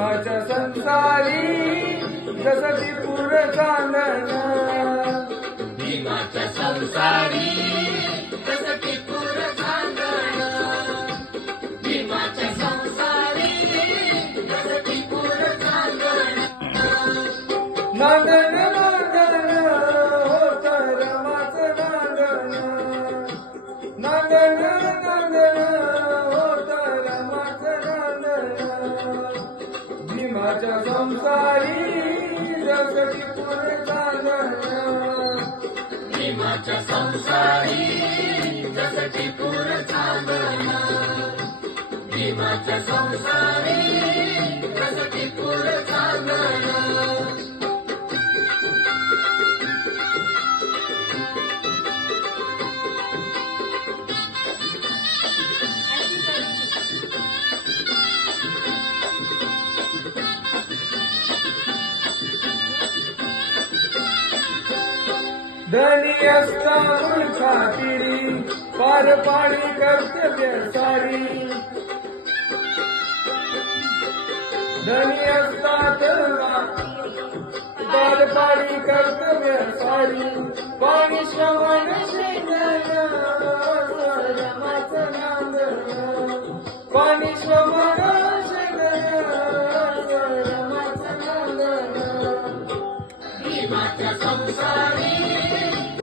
भीमाच्या संसारी जसं त्रिपुर चांदण, भीमाच्या संसारी जसं त्रिपुर चांदण, भीमाच्या संसारी जसं त्रिपुर चांदण. नांदन नांदन होत रमाचं नांदन, नांदन नांदन होत रमाचं नांदन. भीमाच्या संसारी जसं त्रिपुर चांदन, भीमाच्या संसारी जसं त्रिपुर चांदण, भीमाच्या संसारी जसं त्रिपुर चांदण. धनी असता खातिरी पार पाडी कर्तव्य सारी, धनी असतात पार पाडी कर्तव्य सारी. पाणी श्रवण शेंगण रमाचं नाव,